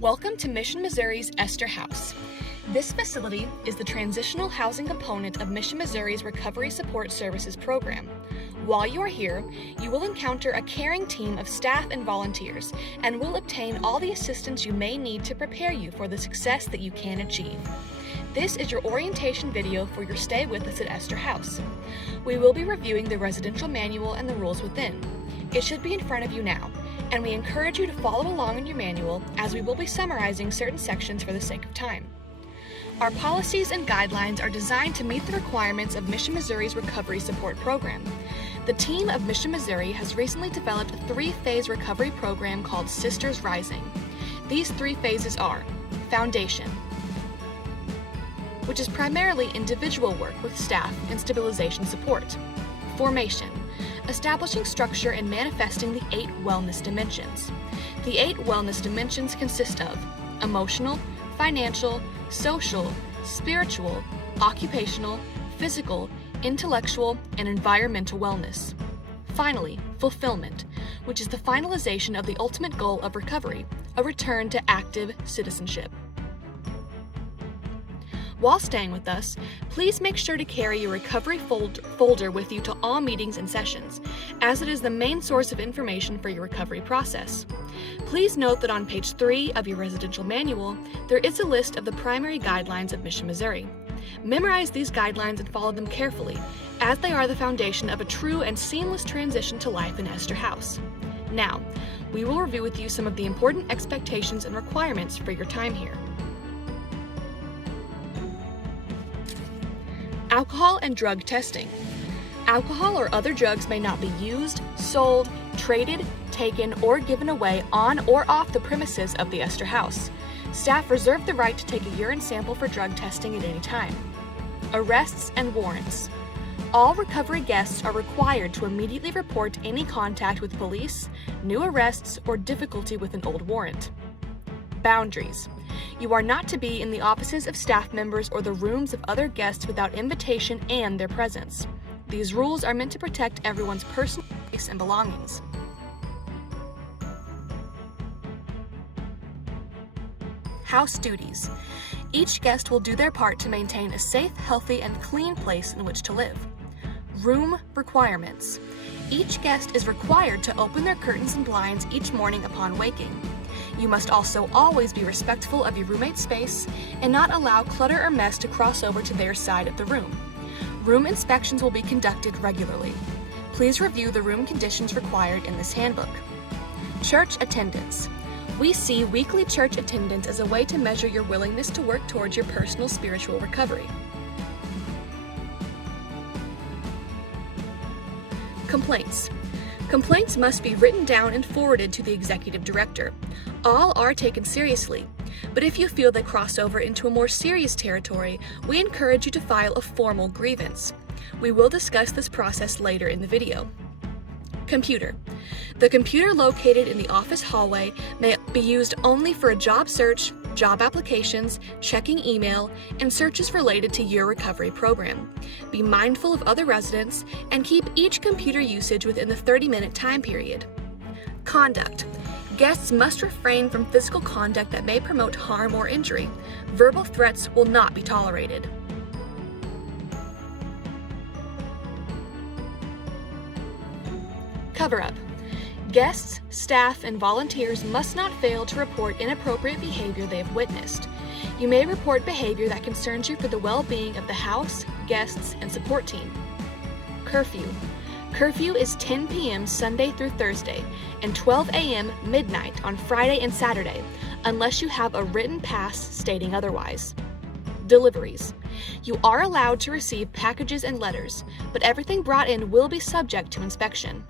Welcome to Mission Missouri's Esther House. This facility is the transitional housing component of Mission Missouri's Recovery Support Services program. While you are here, you will encounter a caring team of staff and volunteers and will obtain all the assistance you may need to prepare you for the success that you can achieve. This is your orientation video for your stay with us at Esther House. We will be reviewing the residential manual and the rules within. It should be in front of you now, and we encourage you to follow along in your manual as we will be summarizing certain sections for the sake of time. Our policies and guidelines are designed to meet the requirements of Mission Missouri's Recovery Support Program. The team of Mission Missouri has recently developed a three-phase recovery program called Sisters Rising. These three phases are Foundation, which is primarily individual work with staff and stabilization support. Formation, establishing structure and manifesting the 8 wellness dimensions. The 8 wellness dimensions consist of emotional, financial, social, spiritual, occupational, physical, intellectual, and environmental wellness. Finally, fulfillment, which is the finalization of the ultimate goal of recovery, a return to active citizenship. While staying with us, please make sure to carry your recovery folder with you to all meetings and sessions, as it is the main source of information for your recovery process. Please note that on page 3 of your residential manual, there is a list of the primary guidelines of Mission Missouri. Memorize these guidelines and follow them carefully, as they are the foundation of a true and seamless transition to life in Esther House. Now, we will review with you some of the important expectations and requirements for your time here. Alcohol and drug testing. Alcohol or other drugs may not be used, sold, traded, taken, or given away on or off the premises of the Esther House. Staff reserve the right to take a urine sample for drug testing at any time. Arrests and warrants. All recovery guests are required to immediately report any contact with police, new arrests, or difficulty with an old warrant. Boundaries. You are not to be in the offices of staff members or the rooms of other guests without invitation and their presence. These rules are meant to protect everyone's personal space and belongings. House duties. Each guest will do their part to maintain a safe, healthy, and clean place in which to live. Room requirements. Each guest is required to open their curtains and blinds each morning upon waking. You must also always be respectful of your roommate's space and not allow clutter or mess to cross over to their side of the room. Room inspections will be conducted regularly. Please review the room conditions required in this handbook. Church attendance. We see weekly church attendance as a way to measure your willingness to work towards your personal spiritual recovery. Complaints. Complaints must be written down and forwarded to the executive director. All are taken seriously, but if you feel they cross over into a more serious territory, we encourage you to file a formal grievance. We will discuss this process later in the video. Computer. The computer located in the office hallway may be used only for a job search, job applications, checking email, and searches related to your recovery program. Be mindful of other residents and keep each computer usage within the 30-minute time period. Conduct. Guests must refrain from physical conduct that may promote harm or injury. Verbal threats will not be tolerated. Cover-up. Guests, staff, and volunteers must not fail to report inappropriate behavior they have witnessed. You may report behavior that concerns you for the well-being of the house, guests, and support team. Curfew. Curfew is 10 p.m. Sunday through Thursday and 12 a.m. midnight on Friday and Saturday, unless you have a written pass stating otherwise. Deliveries. You are allowed to receive packages and letters, but everything brought in will be subject to inspection.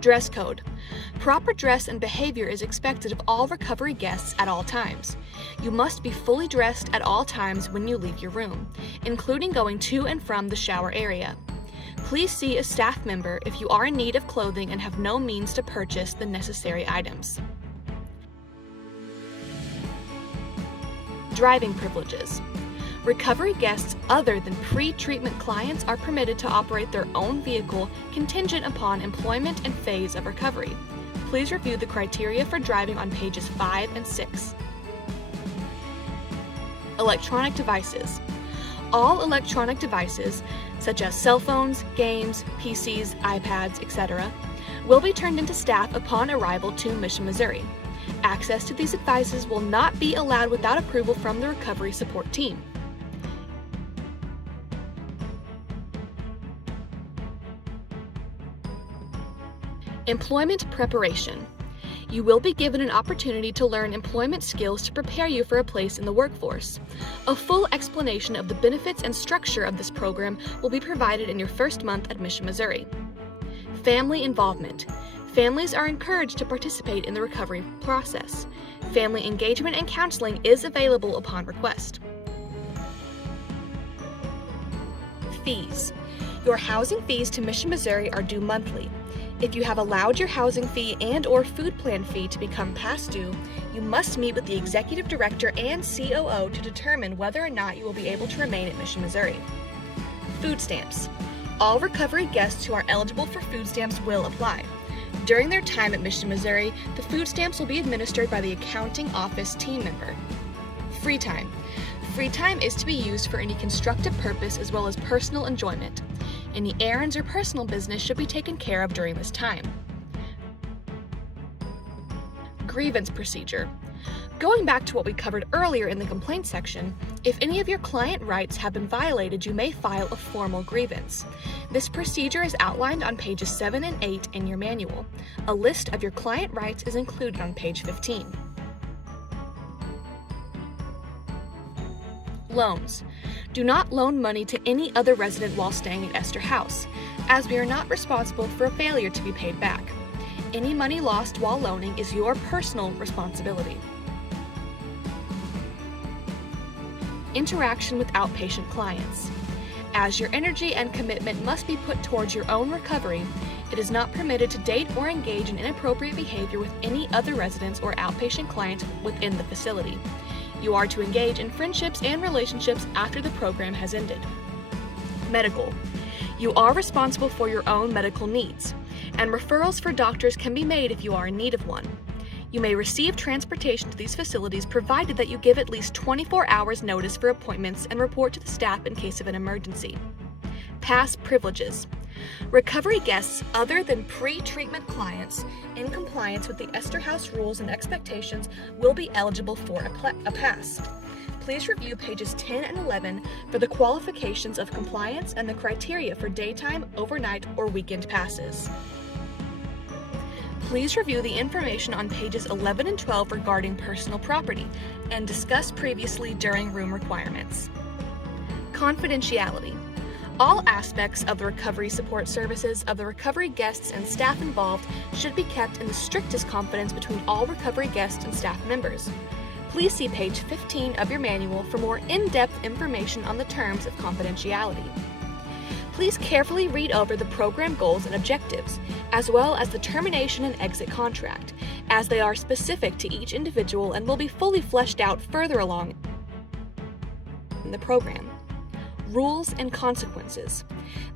Dress code. Proper dress and behavior is expected of all recovery guests at all times. You must be fully dressed at all times when you leave your room, including going to and from the shower area. Please see a staff member if you are in need of clothing and have no means to purchase the necessary items. Driving privileges. Recovery guests other than pre-treatment clients are permitted to operate their own vehicle contingent upon employment and phase of recovery. please review the criteria for driving on pages 5 and 6. Electronic devices. All electronic devices, such as cell phones, games, PCs, iPads, etc., will be turned into staff upon arrival to Mission, Missouri. Access to these devices will not be allowed without approval from the recovery support team. Employment preparation. You will be given an opportunity to learn employment skills to prepare you for a place in the workforce. A full explanation of the benefits and structure of this program will be provided in your first month at Mission, Missouri. Family involvement. Families are encouraged to participate in the recovery process. Family engagement and counseling is available upon request. Fees. Your housing fees to Mission, Missouri are due monthly. If you have allowed your housing fee and/or food plan fee to become past due, you must meet with the executive director and COO to determine whether or not you will be able to remain at Mission, Missouri. Food stamps. All recovery guests who are eligible for food stamps will apply. During their time at Mission, Missouri, the food stamps will be administered by the accounting office team member. Free time. Free time is to be used for any constructive purpose as well as personal enjoyment. Any errands or personal business should be taken care of during this time. Grievance procedure. Going back to what we covered earlier in the complaint section, if any of your client rights have been violated, you may file a formal grievance. This procedure is outlined on pages 7 and 8 in your manual. A list of your client rights is included on page 15. Loans. Do not loan money to any other resident while staying at Esther House, as we are not responsible for a failure to be paid back. Any money lost while loaning is your personal responsibility. Interaction with outpatient clients. As your energy and commitment must be put towards your own recovery, it is not permitted to date or engage in inappropriate behavior with any other residents or outpatient clients within the facility. You are to engage in friendships and relationships after the program has ended. Medical. You are responsible for your own medical needs, and referrals for doctors can be made if you are in need of one. You may receive transportation to these facilities provided that you give at least 24 hours notice for appointments and report to the staff in case of an emergency. Past privileges. Recovery guests other than pre-treatment clients in compliance with the Esther House rules and expectations will be eligible for a pass. Please review pages 10 and 11 for the qualifications of compliance and the criteria for daytime, overnight, or weekend passes. Please review the information on pages 11 and 12 regarding personal property and discussed previously during room requirements. Confidentiality. All aspects of the recovery support services of the recovery guests and staff involved should be kept in the strictest confidence between all recovery guests and staff members. Please see page 15 of your manual for more in-depth information on the terms of confidentiality. Please carefully read over the program goals and objectives, as well as the termination and exit contract, as they are specific to each individual and will be fully fleshed out further along in the program. Rules and consequences.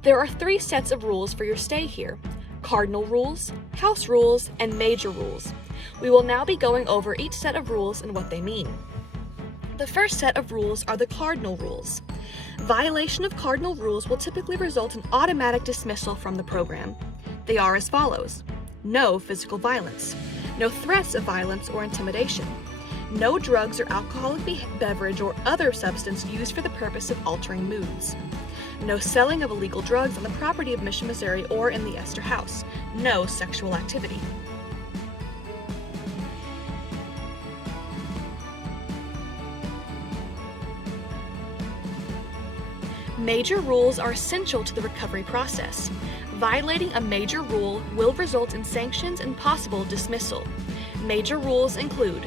There are 3 sets of rules for your stay here: cardinal rules, house rules, and major rules. We will now be going over each set of rules and what they mean. The first set of rules are the cardinal rules. Violation of cardinal rules will typically result in automatic dismissal from the program. They are as follows: no physical violence, no threats of violence or intimidation, no drugs or alcoholic beverage or other substance used for the purpose of altering moods, no selling of illegal drugs on the property of Mission, Missouri or in the Esther House, no sexual activity. Major rules are essential to the recovery process. Violating a major rule will result in sanctions and possible dismissal. Major rules include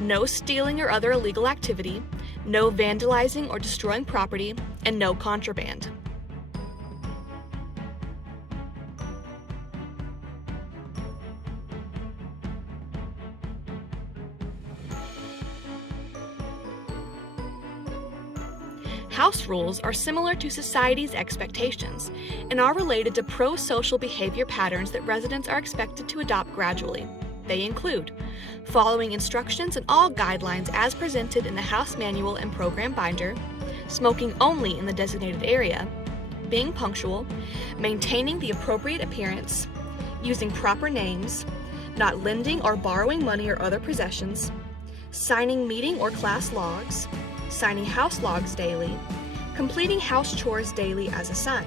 no stealing or other illegal activity, no vandalizing or destroying property, and no contraband. House rules are similar to society's expectations and are related to pro-social behavior patterns that residents are expected to adopt gradually. They include following instructions and all guidelines as presented in the House Manual and Program Binder, smoking only in the designated area, being punctual, maintaining the appropriate appearance, using proper names, not lending or borrowing money or other possessions, signing meeting or class logs, signing house logs daily, completing house chores daily as assigned,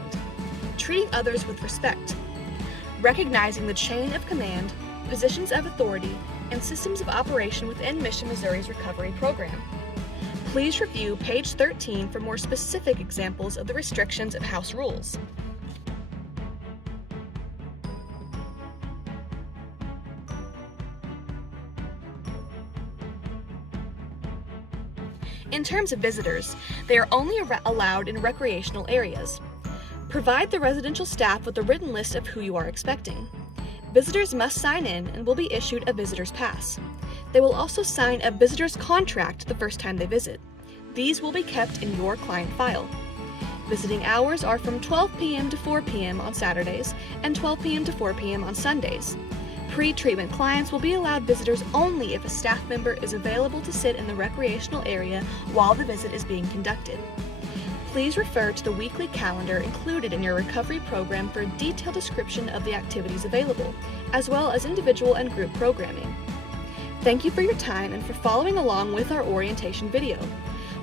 treating others with respect, recognizing the chain of command, positions of authority, and systems of operation within Mission Missouri's recovery program. Please review page 13 for more specific examples of the restrictions of House rules. In terms of visitors, they are only allowed in recreational areas. Provide the residential staff with a written list of who you are expecting. Visitors must sign in and will be issued a visitor's pass. They will also sign a visitor's contract the first time they visit. These will be kept in your client file. Visiting hours are from 12 p.m. to 4 p.m. on Saturdays and 12 p.m. to 4 p.m. on Sundays. Pre-treatment clients will be allowed visitors only if a staff member is available to sit in the recreational area while the visit is being conducted. Please refer to the weekly calendar included in your recovery program for a detailed description of the activities available, as well as individual and group programming. Thank you for your time and for following along with our orientation video.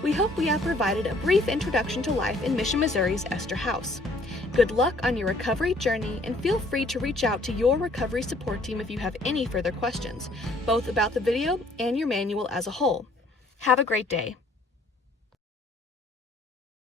We hope we have provided a brief introduction to life in Mission Missouri's Esther House. Good luck on your recovery journey, and feel free to reach out to your recovery support team if you have any further questions, both about the video and your manual as a whole. Have a great day.